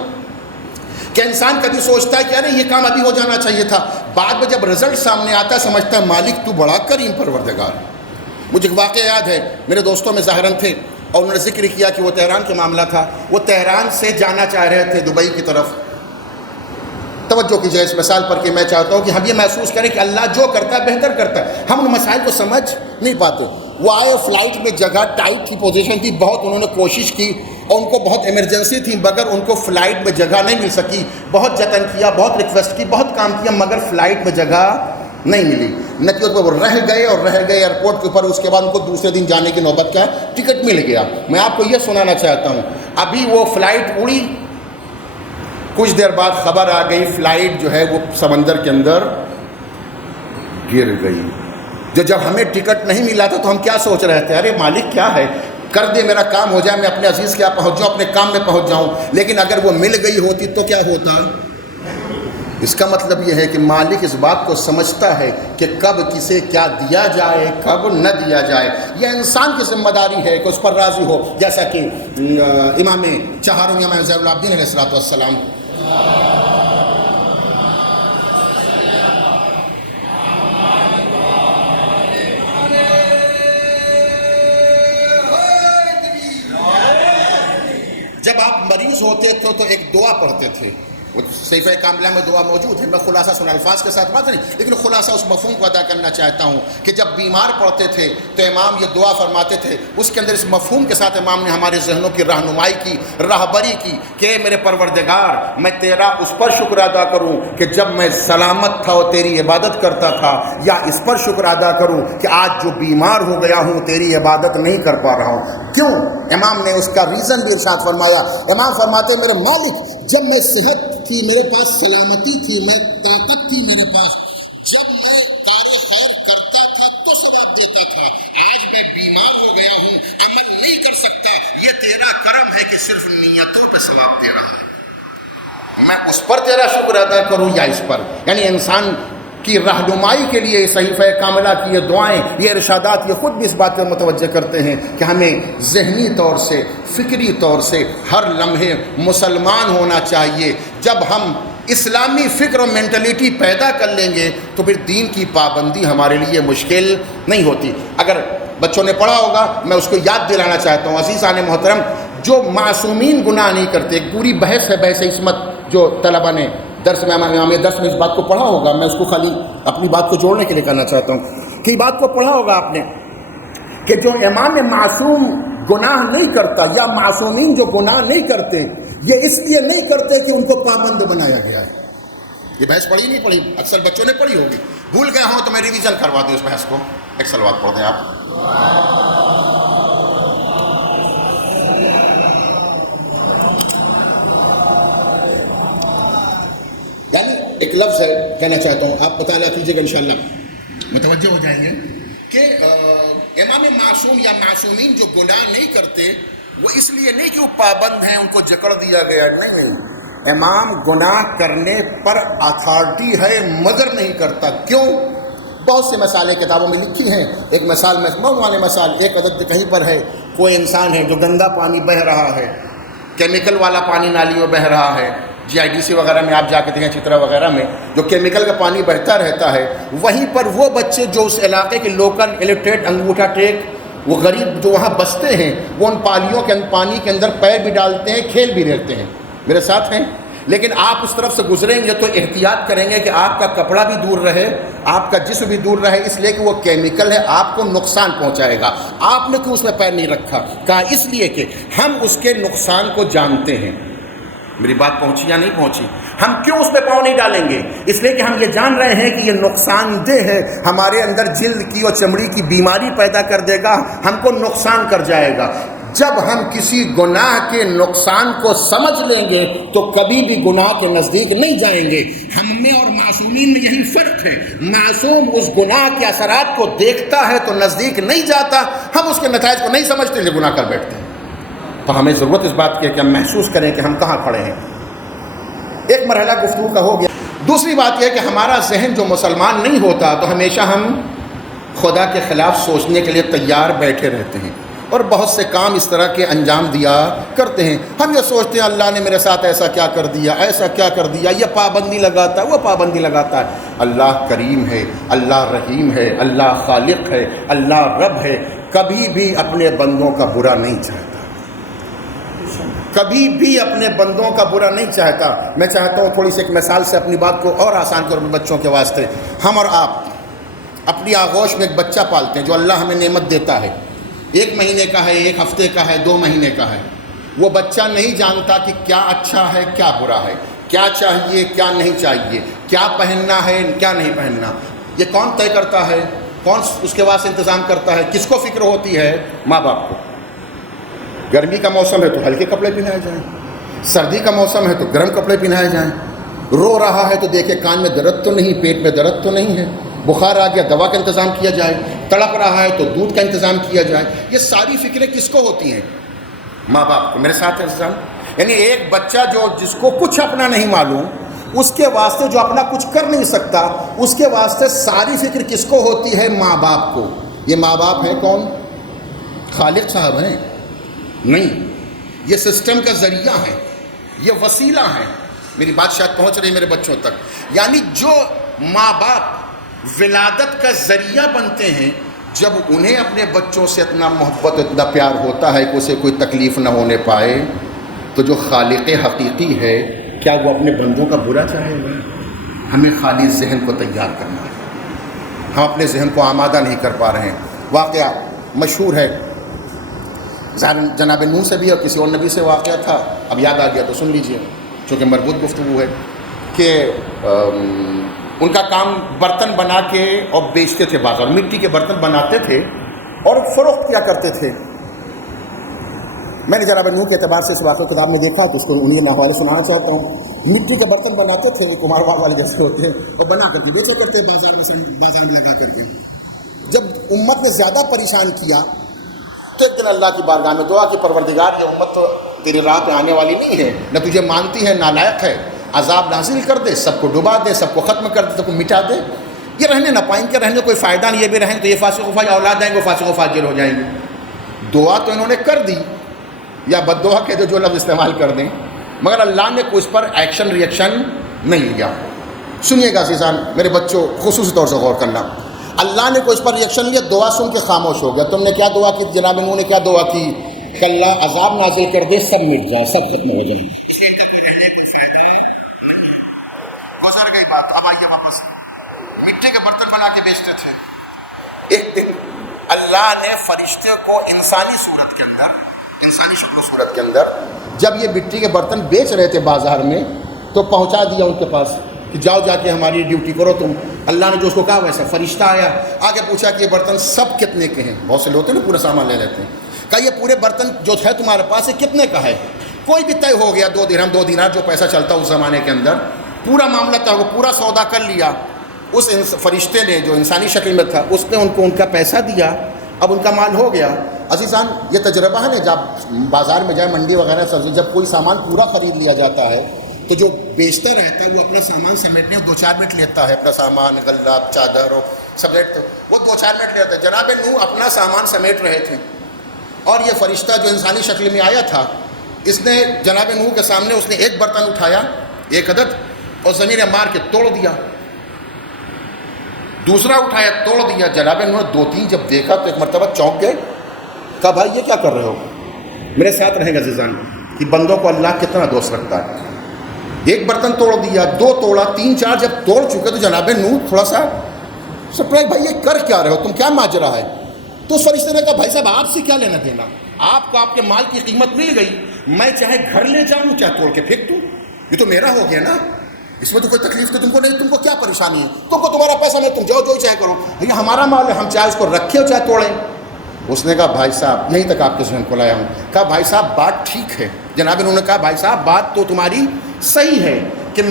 کہ انسان کبھی سوچتا ہے کہ ارے یہ کام ابھی ہو جانا چاہیے تھا, بعد میں جب رزلٹ سامنے آتا ہے سمجھتا ہے مالک تو بڑا کریم پروردگار. مجھے ایک واقعہ یاد ہے, میرے دوستوں میں ظاہراً تھے اور انہوں نے ذکر کیا کہ وہ تہران کے معاملہ تھا. وہ تہران سے جانا چاہ رہے تھے دبئی کی طرف. توجہ کیجیے اس مثال پر کہ میں چاہتا ہوں کہ ہم یہ محسوس کریں کہ اللہ جو کرتا ہے بہتر کرتا ہے. ہم ان مسائل کو سمجھ نہیں پاتے. وہ آئے, فلائٹ میں جگہ ٹائٹ تھی, پوزیشن تھی, بہت انہوں نے کوشش کی اور ان کو بہت ایمرجنسی تھی, مگر ان کو فلائٹ میں جگہ نہیں مل سکی. بہت جتن کیا, بہت ریکویسٹ کی, بہت کام کیا, مگر فلائٹ میں جگہ نہیں ملی. نتیجے پر وہ رہ گئے ایئرپورٹ کے اوپر. اس کے بعد ان کو دوسرے دن جانے کی نوبت کا ٹکٹ مل گیا. میں آپ کو یہ سنانا چاہتا ہوں, ابھی وہ فلائٹ اڑی, کچھ دیر بعد خبر آ گئی فلائٹ جو ہے وہ سمندر کے اندر گر گئی. جب ہمیں ٹکٹ نہیں ملا تھا تو ہم کیا سوچ رہے تھے, ارے مالک کیا ہے, کر دے میرا کام ہو جائے, میں اپنے عزیز کے یہاں پہنچ جاؤں, اپنے کام میں پہنچ جاؤں. لیکن اگر وہ مل گئی ہوتی تو کیا ہوتا؟ اس کا مطلب یہ ہے کہ مالک اس بات کو سمجھتا ہے کہ کب کسے کیا دیا جائے, کب نہ دیا جائے. یہ انسان کی ذمہ داری ہے کہ اس پر راضی ہو. جیسا کہ امام چہاروں امام زین العابدین علیہ الصلوۃ والسلام جب آپ مریض ہوتے تھے تو ایک دعا پڑھتے تھے. وہ صحیفہ کاملہ میں دعا موجود ہے, میں خلاصہ سن الفاظ کے ساتھ بات نہیں, لیکن خلاصہ اس مفہوم کو ادا کرنا چاہتا ہوں کہ جب بیمار پڑتے تھے تو امام یہ دعا فرماتے تھے. اس کے اندر اس مفہوم کے ساتھ امام نے ہمارے ذہنوں کی رہنمائی کی, راہبری کی کہ میرے پروردگار میں تیرا اس پر شکر ادا کروں کہ جب میں سلامت تھا اور تیری عبادت کرتا تھا, یا اس پر شکر ادا کروں کہ آج جو بیمار ہو گیا ہوں تیری عبادت نہیں کر پا رہا ہوں. کیوں؟ امام نے اس کا ریزن بھی ارشاد فرمایا. امام فرماتے میرے مالک جب میں صحت تھی, میرے پاس سلامتی تھی, میں طاقت تھی میرے پاس, جب میں کار خیر کرتا تھا تو ثواب دیتا تھا. آج میں بیمار ہو گیا ہوں, عمل نہیں کر سکتا, یہ تیرا کرم ہے کہ صرف نیتوں پہ ثواب دے رہا ہے. میں اس پر تیرا شکر ادا کروں یا اس پر؟ یعنی انسان کی رہنمائی کے لیے صحیفہ کاملہ کی یہ دعائیں, یہ ارشادات, یہ خود بھی اس بات پر متوجہ کرتے ہیں کہ ہمیں ذہنی طور سے, فکری طور سے ہر لمحے مسلمان ہونا چاہیے. جب ہم اسلامی فکر و مینٹلیٹی پیدا کر لیں گے تو پھر دین کی پابندی ہمارے لیے مشکل نہیں ہوتی. اگر بچوں نے پڑھا ہوگا, میں اس کو یاد دلانا چاہتا ہوں. عزیزان محترم, جو معصومین گناہ نہیں کرتے, ایک پوری بحث ہے, بحث عصمت, جو طلبہ نے درس میں امام 10 میں اس بات کو پڑھا ہوگا. میں اس کو خالی اپنی بات کو جوڑنے کے لیے کہنا چاہتا ہوں کہ بات کو پڑھا ہوگا آپ نے کہ جو امام معصوم گناہ نہیں کرتا, یا معصومین جو گناہ نہیں کرتے, یہ اس لیے نہیں کرتے کہ ان کو پابند بنایا گیا ہے. یہ بحث پڑھی نہیں پڑھی, اکثر بچوں نے پڑھی ہوگی, بھول گئے ہوں تو میں ریویژن کروا دوں اس بحث کو. ایک سلوات پڑھ دیں آپ. یعنی ایک لفظ ہے, کہنا چاہتا ہوں, آپ مطالعہ کیجیے گا انشاءاللہ. متوجہ ہو جائیں گے کہ امام معصوم یا معصومین جو گناہ نہیں کرتے وہ اس لیے نہیں کہ وہ پابند ہیں ان کو جکڑ دیا گیا، نہیں، امام گناہ کرنے پر اتھارٹی ہے مگر نہیں کرتا. کیوں؟ بہت سے مثالیں کتابوں میں لکھی ہیں. ایک مثال میں مولانا مثال ایک عدد کہیں پر ہے، کوئی انسان ہے جو گندا پانی بہہ رہا ہے، کیمیکل والا پانی نالیوں بہہ رہا ہے. GIDC وغیرہ میں آپ جا کے دیکھیں، چترا وغیرہ میں جو کیمیکل کا پانی بہتا رہتا ہے، وہیں پر وہ بچے جو اس علاقے کے لوکل الیٹریٹ انگوٹھا ٹیک وہ غریب جو وہاں بستے ہیں، وہ ان پالیوں کے پانی کے اندر پیر بھی ڈالتے ہیں، کھیل بھی رہتے ہیں. میرے ساتھ ہیں؟ لیکن آپ اس طرف سے گزریں گے تو احتیاط کریں گے کہ آپ کا کپڑا بھی دور رہے، آپ کا جسم بھی دور رہے، اس لیے کہ وہ کیمیکل ہے، آپ کو نقصان پہنچائے گا. آپ نے کیوں اس میں پیر نہیں رکھا؟ کہا اس لیے کہ ہم اس کے نقصان کو جانتے ہیں. میری بات پہنچی یا نہیں پہنچی؟ ہم کیوں اس میں پاؤں نہیں ڈالیں گے؟ اس لیے کہ ہم یہ جان رہے ہیں کہ یہ نقصان دہ ہے، ہمارے اندر جلد کی اور چمڑی کی بیماری پیدا کر دے گا، ہم کو نقصان کر جائے گا. جب ہم کسی گناہ کے نقصان کو سمجھ لیں گے تو کبھی بھی گناہ کے نزدیک نہیں جائیں گے. ہم میں اور معصومین میں یہی فرق ہے. معصوم اس گناہ کے اثرات کو دیکھتا ہے تو نزدیک نہیں جاتا، ہم اس کے نتائج کو نہیں سمجھتے لیے گناہ کر بیٹھتے ہیں. تو ہمیں ضرورت اس بات کی ہے کہ ہم محسوس کریں کہ ہم کہاں کھڑے ہیں. ایک مرحلہ گفتگو کا ہو گیا. دوسری بات یہ ہے کہ ہمارا ذہن جو مسلمان نہیں ہوتا تو ہمیشہ ہم خدا کے خلاف سوچنے کے لیے تیار بیٹھے رہتے ہیں اور بہت سے کام اس طرح کے انجام دیا کرتے ہیں. ہم یہ سوچتے ہیں اللہ نے میرے ساتھ ایسا کیا کر دیا، ایسا کیا کر دیا، یہ پابندی لگاتا ہے، وہ پابندی لگاتا ہے. اللہ کریم ہے، اللہ رحیم ہے، اللہ خالق ہے، اللہ رب ہے، کبھی بھی اپنے بندوں کا برا نہیں چاہتا، کبھی بھی اپنے بندوں کا برا نہیں چاہتا. میں چاہتا ہوں تھوڑی سی ایک مثال سے اپنی بات کو اور آسان کروں بچوں کے واسطے. ہم اور آپ اپنی آغوش میں ایک بچہ پالتے ہیں جو اللہ ہمیں نعمت دیتا ہے. 1 مہینے کا ہے، 1 ہفتے کا ہے، 2 مہینے کا ہے. وہ بچہ نہیں جانتا کہ کیا اچھا ہے کیا برا ہے، کیا چاہیے کیا نہیں چاہیے، کیا پہننا ہے کیا نہیں پہننا. یہ کون طے کرتا ہے؟ کون اس کے واسطے انتظام کرتا ہے؟ کس کو فکر ہوتی ہے؟ ماں باپ کو. گرمی کا موسم ہے تو ہلکے کپڑے پہنائے جائیں، سردی کا موسم ہے تو گرم کپڑے پہنائے جائیں. رو رہا ہے تو دیکھے کان میں درد تو نہیں، پیٹ میں درد تو نہیں ہے، بخار آ گیا دوا کا انتظام کیا جائے، تڑپ رہا ہے تو دودھ کا انتظام کیا جائے. یہ ساری فکریں کس کو ہوتی ہیں؟ ماں باپ کو. میرے ساتھ انتظام یعنی ایک بچہ جس کو کچھ اپنا نہیں معلوم، اس کے واسطے جو اپنا کچھ کر نہیں سکتا، اس کے واسطے ساری فکر کس کو ہوتی ہے؟ ماں باپ کو. یہ ماں باپ ہیں کون؟ خالق صاحب ہیں؟ نہیں، یہ سسٹم کا ذریعہ ہے، یہ وسیلہ ہے. میری بات شاید پہنچ رہی میرے بچوں تک. یعنی جو ماں باپ ولادت کا ذریعہ بنتے ہیں، جب انہیں اپنے بچوں سے اتنا محبت اتنا پیار ہوتا ہے کہ اسے کوئی تکلیف نہ ہونے پائے، تو جو خالق حقیقی ہے کیا وہ اپنے بندوں کا برا چاہے گا؟ ہمیں خالی ذہن کو تیار کرنا ہے، ہم اپنے ذہن کو آمادہ نہیں کر پا رہے ہیں. واقعہ مشہور ہے، جناب نوح سے بھی اور کسی اور نبی سے واقعہ تھا، اب یاد آ گیا تو سن لیجئے چونکہ مربوط گفتگو ہے. کہ ان کا کام برتن بنا کے اور بیچتے تھے بازار، مٹی کے برتن بناتے تھے اور فروخت کیا کرتے تھے. میں نے جناب نوح کے اعتبار سے اس واقعہ کتاب میں دیکھا تو اس کو انہیں میں حوالے سنانا چاہتا ہوں. مٹی کے برتن بناتے تھے، کمہار باغ والے جیسے ہوتے ہیں، وہ بنا کر کے بیچا کرتے بازار میں لگا کر کے. جب امت نے زیادہ پریشان کیا تو ایک دن اللہ کی بارگاہ میں دعا کہ پروردگار یہ امت تو تیری راہ پہ آنے والی نہیں ہے، نہ تجھے مانتی ہے، نالائق ہے، عذاب نازل کر دے، سب کو ڈبا دے، سب کو ختم کر دے، سب کو مٹا دے. یہ رہنے نہ پائیں گے، رہنے کوئی فائدہ نہیں. یہ بھی رہیں تو یہ فاسق و فاجر اولاد آئیں گے، وہ فاسق و فاجر ہو جائیں گے. دعا تو انہوں نے کر دی، یا بد دعا کہہ دو جو لفظ استعمال کر دیں، مگر اللہ نے کوئی اس پر ایکشن ریئیکشن نہیں لیا. سنیے گا عزیزان میرے بچوں، خصوصی طور سے غور کرنا. اللہ نے کوئی اس پر ریئیکشن لیا، دعا سن کے خاموش ہو گیا. تم نے کیا دعا کی؟ جناب نوح نے کیا دعا کی کہ اللہ عذاب نازل کر دے، سب مٹ جائے، سب ختم ہو جائے. گزر گئی بات، اب آئیے واپس. مٹی کے برتن بنا کے بیچتے تھے. ایک دن اللہ نے فرشتے کو انسانی صورت کے اندر، انسانی شکل و صورت کے اندر، جب یہ مٹی کے برتن بیچ رہے تھے بازار میں تو پہنچا دیا ان کے پاس کہ جاؤ جا کے ہماری ڈیوٹی کرو تم. اللہ نے جو اس کو کہا ویسا فرشتہ آیا، آگے پوچھا کہ یہ برتن سب کتنے کے ہیں؟ بہت سے لوگ ہیں نا پورا سامان لے لیتے ہیں. کہا یہ پورے برتن جو ہے تمہارے پاس یہ کتنے کا ہے؟ کوئی بھی طے ہو گیا، 2 درہم 2 دینار جو پیسہ چلتا اس زمانے کے اندر، پورا معاملہ طے ہو گیا، پورا سودا کر لیا. اس فرشتے نے جو انسانی شکل میں تھا اس نے ان کو ان کا پیسہ دیا، اب ان کا مال ہو گیا۔ عزیزان یہ تجربہ ہے نا، جب بازار میں جائے منڈی وغیرہ سبزی، جب کوئی سامان پورا خرید لیا جاتا ہے تو جو بیچتا رہتا ہے وہ اپنا سامان سمیٹنے 2-4 منٹ لیتا ہے، اپنا سامان غلہ چادر اور سمیٹ وہ 2-4 منٹ لیتا ہے۔ جناب نوح اپنا سامان سمیٹ رہے تھے اور یہ فرشتہ جو انسانی شکل میں آیا تھا اس نے جناب نوح کے سامنے اس نے ایک برتن اٹھایا، ایک عدد، اور زمین مار کے توڑ دیا، دوسرا اٹھایا توڑ دیا۔ جناب نوح 2-3 جب دیکھا تو ایک مرتبہ چونک گئے، کہا بھائی یہ کیا کر رہے ہو؟ میرے ساتھ رہے گا عزیزان کہ بندوں کو اللہ کتنا دوست رکھتا ہے۔ ایک برتن توڑ دیا، 2 توڑا، 3-4 جب توڑ چکے تو جناب نوح تھوڑا سا سرپرائز، بھائی یہ کر کیا رہے ہو، تم کیا ماجرا ہے؟ تو اس فرشتے نے کہا بھائی صاحب آپ سے کیا لینا دینا، آپ کو آپ کے مال کی قیمت مل گئی، میں چاہے گھر لے جاؤں چاہے توڑ کے پھینک دوں، یہ تو میرا ہو گیا نا، اس میں تو کوئی تکلیف تو تم کو نہیں، تم کو کیا پریشانی ہے، تم کو تمہارا پیسہ میں تم جو چاہے کرو، لیکن ہمارا مال ہے، ہم چاہے اس کو رکھے ہو چاہے توڑیں۔ اس نے کہا بھائی صاحب یہیں تک آپ کے ذہن کو لایا ہوں، کہا بھائی صاحب بات ٹھیک ہے۔ جناب انہوں نے کہا بھائی صاحب بات تو تمہاری صحیح ہے کہ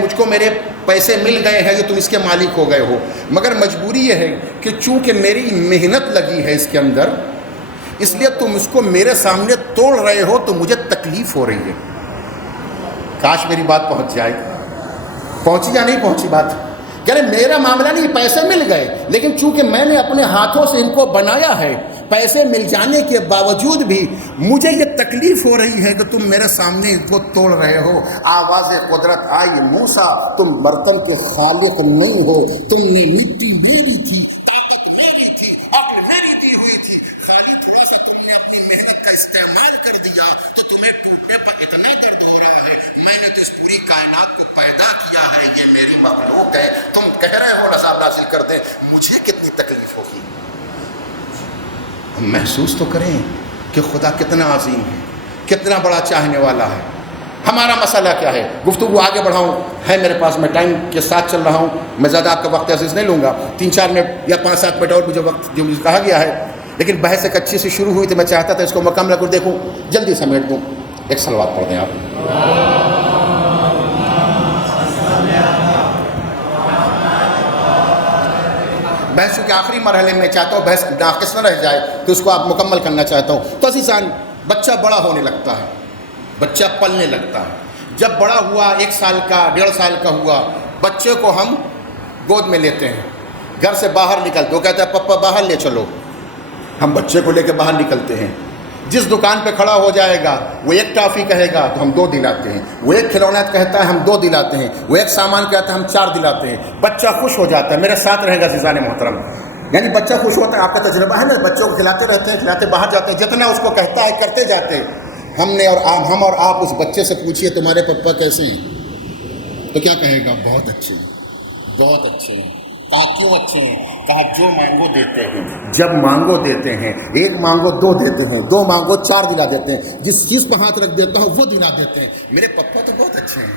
مجھ کو میرے پیسے مل گئے ہیں، یہ تم اس کے مالک ہو گئے ہو، مگر مجبوری یہ ہے کہ چونکہ میری محنت لگی ہے اس کے اندر، اس لیے تم اس کو میرے سامنے توڑ رہے ہو تو مجھے تکلیف ہو رہی ہے۔ کاش میری بات پہنچ جائے، پہنچی یا نہیں پہنچی بات؟ یعنی میرا معاملہ نہیں، پیسے مل گئے، لیکن چونکہ میں نے اپنے ہاتھوں سے ان کو بنایا ہے، پیسے مل جانے کے باوجود بھی مجھے یہ تکلیف ہو رہی ہے کہ تم میرے سامنے ان کو توڑ رہے ہو۔ آواز قدرت آئی، موسیٰ تم برتن کے خالق نہیں ہو، تم نے مٹی میری تھی، طاقت میری تھی، عقل میری دی ہوئی تھی، خالی تھوڑا سا تم نے اپنی محنت کا استعمال کر دیا تو تمہیں ٹوٹنے پر اتنا درد ہو رہا ہے۔ میں نے تو اس پوری کائنات کو پیدا کیا ہے، یہ میری مخلوق ہے، تم کہہ رہے ہو عذاب نازل کر دیں، مجھے کتنی تکلیف ہوگی۔ ہم محسوس تو کریں کہ خدا کتنا عظیم ہے، کتنا بڑا چاہنے والا ہے۔ ہمارا مسئلہ کیا ہے؟ گفتگو آگے بڑھاؤں ہے میرے پاس، میں ٹائم کے ساتھ چل رہا ہوں، میں زیادہ آپ کا وقت عزیز نہیں لوں گا، 3-4 منٹ یا 5-7 منٹ اور مجھے وقت جو مجھے کہا گیا ہے، لیکن بحث ایک اچھی سی شروع ہوئی تھی، میں چاہتا تھا اس کو مکمل کر دیکھوں، جلدی سمیٹ دوں۔ ایک صلوات پڑھ دیں آپ۔ بحث کے آخری مرحلے میں چاہتا ہوں بحث ناقص نہ رہ جائے تو اس کو آپ مکمل کرنا چاہتا ہوں۔ تو عزیزان بچہ بڑا ہونے لگتا ہے، بچہ پلنے لگتا ہے، جب بڑا ہوا 1 سال کا 1.5 سال کا ہوا، بچے کو ہم گود میں لیتے ہیں، گھر سے باہر نکلتے، وہ کہتا ہے پپا باہر لے چلو، ہم بچے کو لے کے باہر نکلتے ہیں، جس دکان پہ کھڑا ہو جائے گا وہ 1 ٹافی کہے گا تو ہم 2 دلاتے ہیں، وہ 1 کھلونا کہتا ہے ہم 2 دلاتے ہیں، وہ 1 سامان کہتا ہے ہم 4 دلاتے ہیں، بچہ خوش ہو جاتا ہے۔ میرے ساتھ رہے گا عزیزان محترم، یعنی بچہ خوش ہوتا ہے، آپ کا تجربہ ہے نا، بچوں کو کھلاتے رہتے ہیں، کھلاتے باہر جاتے ہیں، جتنا اس کو کہتا ہے کرتے جاتے ہیں۔ ہم اور آپ اس بچے سے پوچھئے تمہارے پپا کیسے ہیں تو کیا کہے گا؟ بہت اچھے ہیں، بہت اچھے ہیں۔ کہا کیوں اچھے ہیں؟ کہا جو مانگو دیتے ہیں، جب مانگو دیتے ہیں، 1 مانگو 2 دیتے ہیں، 2 مانگو 4 دلا دیتے ہیں، جس چیز پہ ہاتھ رکھ دیتا ہوں وہ دلا دیتے ہیں۔ میرے پپا تو بہت اچھے ہیں۔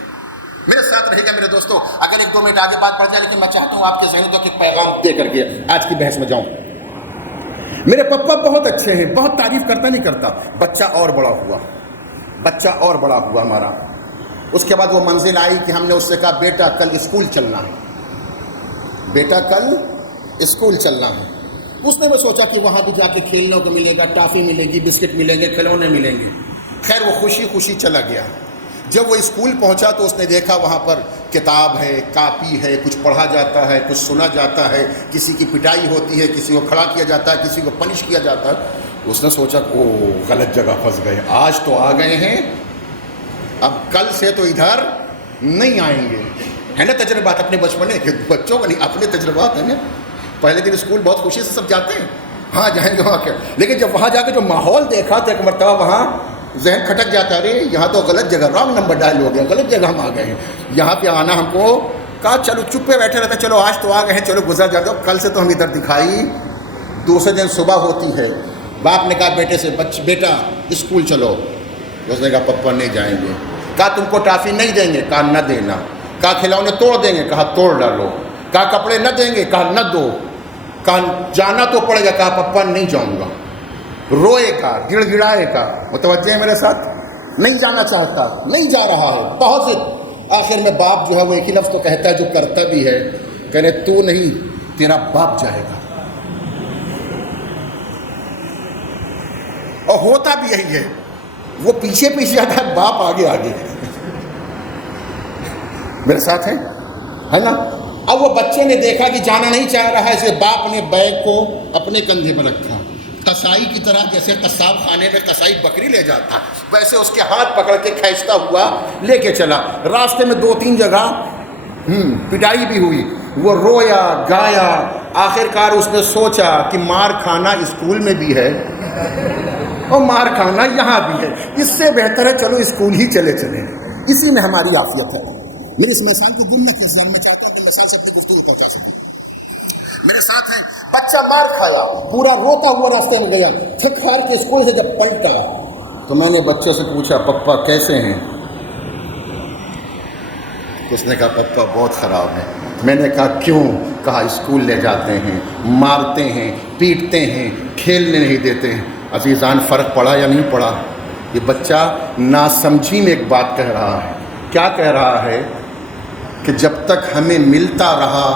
میرے ساتھ رہے گا میرے دوستو، اگر 1-2 منٹ آگے بات بڑھ جائے، لیکن میں چاہتا ہوں آپ کے ذہن تک ایک پیغام دے کر کے آج کی بحث میں جاؤں۔ میرے پپا بہت اچھے ہیں، بہت تعریف کرتا نہیں کرتا۔ بچہ اور بڑا ہوا، بچہ اور بڑا ہوا ہمارا، اس کے بعد وہ منزل آئی کہ ہم نے اس سے کہا بیٹا کل اسکول چلنا ہے، بیٹا کل اسکول چلنا ہے۔ اس نے میں سوچا کہ وہاں بھی جا کے کھیلنے کو ملے گا، ٹافی ملے گی، بسکٹ ملیں گے، کھلونے ملیں گے۔ خیر وہ خوشی خوشی چلا گیا۔ جب وہ اسکول پہنچا تو اس نے دیکھا وہاں پر کتاب ہے، کاپی ہے، کچھ پڑھا جاتا ہے، کچھ سنا جاتا ہے، کسی کی پٹائی ہوتی ہے، کسی کو کھڑا کیا جاتا ہے، کسی کو پنش کیا جاتا ہے۔ اس نے سوچا او غلط جگہ پھنس گئے، آج تو آ گئے ہیں، اب کل سے تو ادھر نہیں آئیں گے۔ ہے نا تجربات اپنے بچپنے کے، بچوں کا نہیں، اپنے تجربات ہیں نا۔ پہلے دن اسکول بہت خوشی سے سب جاتے ہیں، ہاں جائیں گے وہاں کے، لیکن جب وہاں جا کے جو ماحول دیکھا تو ایک مرتبہ وہاں ذہن کھٹک جاتا ہے، ارے یہاں تو غلط جگہ، رانگ نمبر ڈائل ہو گیا، غلط جگہ ہم آ گئے ہیں، یہاں پہ آنا ہم کو کہا چلو چپ پہ بیٹھے رہتے ہیں، چلو آج تو آ گئے ہیں، چلو گزر جاتے ہو، کل سے تو ہم ادھر دکھائی۔ دوسرے دن صبح ہوتی ہے، باپ نے کہا بیٹے سے بیٹا اسکول چلو، اس نے کہا پپا نہیں جائیں گے۔ کہا تم کو ٹافی نہیں دیں گے؟ کہا نہ دینا۔ کہا کھلونے توڑ دیں گے؟ کہا توڑ ڈالو۔ کہا کپڑے نہ دیں گے؟ کہا نہ دو۔ کہا جانا تو پڑے گا؟ کہا پپا نہیں جاؤں گا۔ روئے گا، گڑ گڑائے گا، متوجہ ہے میرے ساتھ، نہیں جانا چاہتا، نہیں جا رہا ہے، بہت ضد۔ آخر میں باپ جو ہے وہ ایک ہی لفظ تو کہتا ہے جو کرتا بھی ہے، کہہ رہے تو نہیں تیرا باپ جائے گا. اور ہوتا بھی یہی ہے, وہ پیچھے پیچھے جاتا ہے, باپ آگے آگے. میرے ساتھ ہے نا. اب وہ بچے نے دیکھا کہ جانا نہیں چاہ رہا ہے, اسے باپ نے بیگ کو اپنے کندھے پر رکھا. قصائی کی طرح, جیسے قصاب خانے میں قصائی بکری لے جاتا ویسے اس کے ہاتھ پکڑ کے کھینچتا ہوا لے کے چلا. راستے میں 2-3 جگہ پٹائی بھی ہوئی. وہ رویا گایا, آخر کار اس نے سوچا کہ مار کھانا اسکول میں بھی ہے اور مار کھانا یہاں بھی ہے, اس سے بہتر ہے چلو اسکول ہی چلے. اسی میں ہماری عافیت ہے. میرے اس مثال کو گم نہ کر, میں چاہتا ہوں اپنی مثال سے اپنی گفتگو پہنچا سکوں. میرے ساتھ ہے, بچہ مار کھایا, پورا روتا ہوا راستے میں گیا. تھک ہار کے اسکول سے جب پلٹا تو میں نے بچے سے پوچھا پپا کیسے ہیں؟ اس نے کہا پپا بہت خراب ہے. میں نے کہا کیوں؟ کہا اسکول لے جاتے ہیں, مارتے ہیں, پیٹتے ہیں, کھیلنے نہیں دیتے ہیں. عزیزان فرق پڑا یا نہیں پڑا؟ یہ بچہ ناسمجھی میں ایک بات کہہ رہا ہے. کیا کہہ رہا ہے؟ کہ جب تک ہمیں ملتا رہا.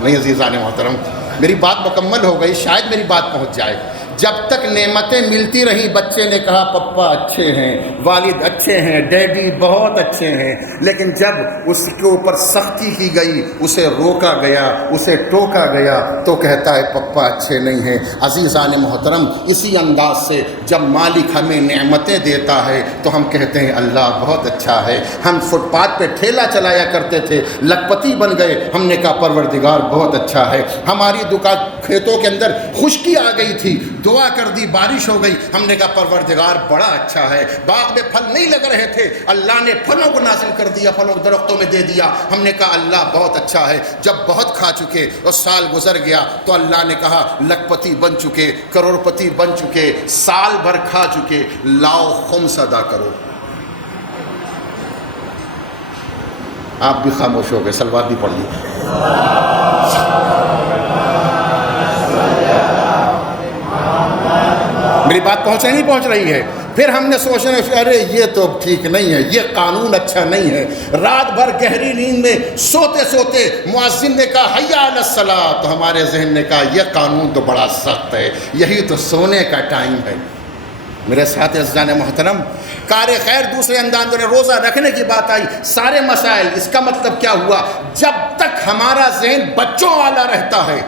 نہیں عزیزان محترم, میری بات مکمل ہو گئی, شاید میری بات پہنچ جائے. جب تک نعمتیں ملتی رہیں بچے نے کہا پپا اچھے ہیں, والد اچھے ہیں, ڈیڈی بہت اچھے ہیں. لیکن جب اس کے اوپر سختی کی گئی, اسے روکا گیا, اسے ٹوکا گیا, تو کہتا ہے پپا اچھے نہیں ہیں. عزیزان محترم, اسی انداز سے جب مالک ہمیں نعمتیں دیتا ہے تو ہم کہتے ہیں اللہ بہت اچھا ہے. ہم فٹ پاتھ پہ ٹھیلا چلایا کرتے تھے, لکھپتی بن گئے, ہم نے کہا پروردگار بہت اچھا ہے. ہماری دکان کھیتوں کے اندر خشکی آ گئی تھی, دعا کر دی, بارش ہو گئی, ہم نے کہا پروردگار بڑا اچھا ہے. باغ میں پھل نہیں لگ رہے تھے, اللہ نے پھلوں کو نازل کر دیا, پھلوں درختوں میں دے دیا, ہم نے کہا اللہ بہت اچھا ہے. جب بہت کھا چکے اور سال گزر گیا تو اللہ نے کہا لکھپتی بن چکے, کروڑ پتی بن چکے, سال بھر کھا چکے, لاؤ خمس ادا کرو. آپ بھی خاموش ہو گئے, صلوات بھی پڑھیے. میری بات پہنچ نہیں پہنچ رہی ہے؟ پھر ہم نے سوچنا ارے یہ تو ٹھیک نہیں ہے, یہ قانون اچھا نہیں ہے. رات بھر گہری نیند میں سوتے سوتے مؤذن نے کہا حی علی الصلاۃ, تو ہمارے ذہن نے کہا یہ قانون تو بڑا سخت ہے, یہی تو سونے کا ٹائم ہے. میرے ساتھ عزیزان محترم, کار خیر دوسرے انداز میں روزہ رکھنے کی بات آئی, سارے مسائل. اس کا مطلب کیا ہوا؟ جب تک ہمارا ذہن بچوں والا رہتا ہے,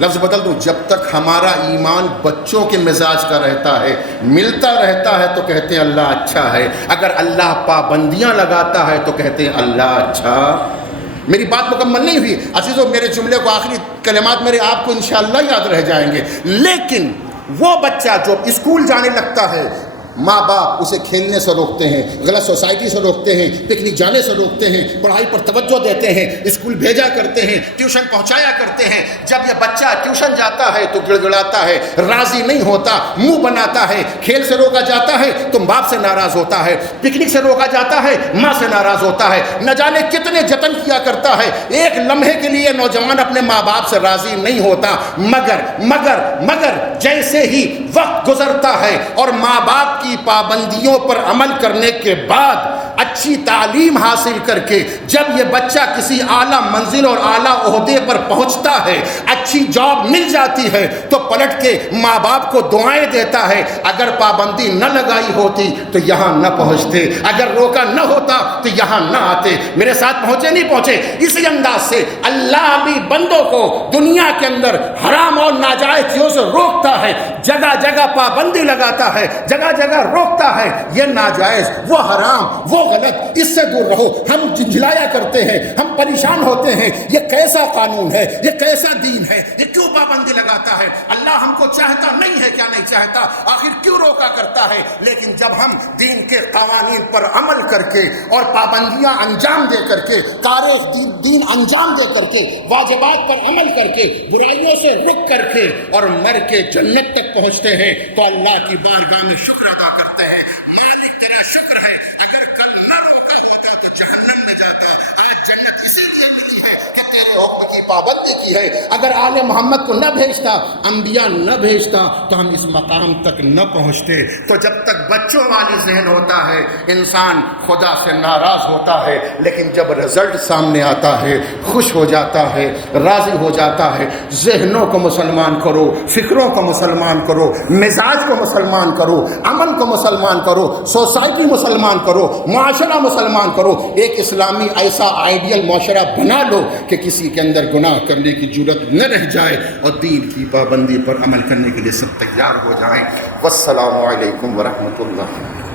لفظ بدل دوں, جب تک ہمارا ایمان بچوں کے مزاج کا رہتا ہے, ملتا رہتا ہے, تو کہتے ہیں اللہ اچھا ہے. اگر اللہ پابندیاں لگاتا ہے تو کہتے ہیں اللہ اچھا. میری بات مکمل نہیں ہوئی عزیزو, میرے جملے کو آخری کلمات میرے آپ کو انشاءاللہ یاد رہ جائیں گے. لیکن وہ بچہ جو اسکول جانے لگتا ہے, ماں باپ اسے کھیلنے سے روکتے ہیں, غلط سوسائٹی سے روکتے ہیں, پکنک جانے سے روکتے ہیں, پڑھائی پر توجہ دیتے ہیں, اسکول بھیجا کرتے ہیں, ٹیوشن پہنچایا کرتے ہیں. جب یہ بچہ ٹیوشن جاتا ہے تو گڑ گڑاتا ہے, راضی نہیں ہوتا, منہ بناتا ہے. کھیل سے روکا جاتا ہے تو باپ سے ناراض ہوتا ہے, پکنک سے روکا جاتا ہے ماں سے ناراض ہوتا ہے. نہ جانے کتنے جتن کیا کرتا ہے, ایک لمحے کے لیے نوجوان اپنے ماں باپ سے راضی نہیں ہوتا. مگر جیسے ہی وقت گزرتا ہے اور ماں باپ کی پابندیوں پر عمل کرنے کے بعد, اچھی تعلیم حاصل کر کے جب یہ بچہ کسی اعلیٰ منزل اور اعلیٰ عہدے پر پہنچتا ہے, اچھی جاب مل جاتی ہے, تو پلٹ کے ماں باپ کو دعائیں دیتا ہے, اگر پابندی نہ لگائی ہوتی تو یہاں نہ پہنچتے, اگر روکا نہ ہوتا تو یہاں نہ آتے. میرے ساتھ پہنچے نہیں پہنچے؟ اسی انداز سے اللہ بھی بندوں کو دنیا کے اندر حرام اور ناجائز چیزوں سے روکتا ہے, جگہ جگہ پابندی لگاتا ہے, جگہ جگہ روکتا ہے. یہ ناجائز, وہ حرام, وہ غلط, اس سے دور رہو. ہم جھنجھلایا کرتے ہیں, ہم پریشان ہوتے ہیں, یہ کیسا قانون ہے, یہ کیسا دین ہے, یہ کیوں پابندی لگاتا ہے؟ اللہ ہم کو چاہتا نہیں ہے, کیا نہیں چاہتا؟ آخر کیوں روکا کرتا ہے؟ لیکن جب ہم دین کے قوانین پر عمل کر کے اور پابندیاں انجام دے کر کے, دین انجام دے کر کے, واجبات پر عمل کر کے, برائیوں سے رک کر کے اور مر کے جنت تک پہنچتے ہیں, تو اللہ کی بارگاہ میں شکر ادا کرتے ہیں. مالک تیرا شکر ہے, اگر کل نہ روکا ہوتا تو جہنم میں جاتا, آج جنت اسی لیے ملی ہے کہ تیرے حکم کی پابندی کی ہے۔ اگر آل محمد کو نہ بھیجتا، انبیاء نہ بھیجتا تو ہم اس مقام تک نہ پہنچتے۔ تو جب تک بچوں والی ذہن ہوتا ہے انسان خدا سے ناراض ہوتا ہے، لیکن جب رزلٹ سامنے آتا ہے خوش ہو جاتا ہے، راضی ہو جاتا ہے۔ ذہنوں کو مسلمان کرو، فکروں کو مسلمان کرو، مزاج کو مسلمان کرو، عمل کو مسلمان کرو، سوسائٹی مسلمان کرو، معاشرہ مسلمان کرو۔ ایک اسلامی ایسا آئیڈیل معاشرہ بنا لو کہ کسی کے اندر گناہ کرنے کی جرات نہ رہ جائے، اور دین کی پابندی پر عمل کرنے کے لیے سب تیار ہو جائیں۔ والسلام علیکم ورحمۃ اللہ۔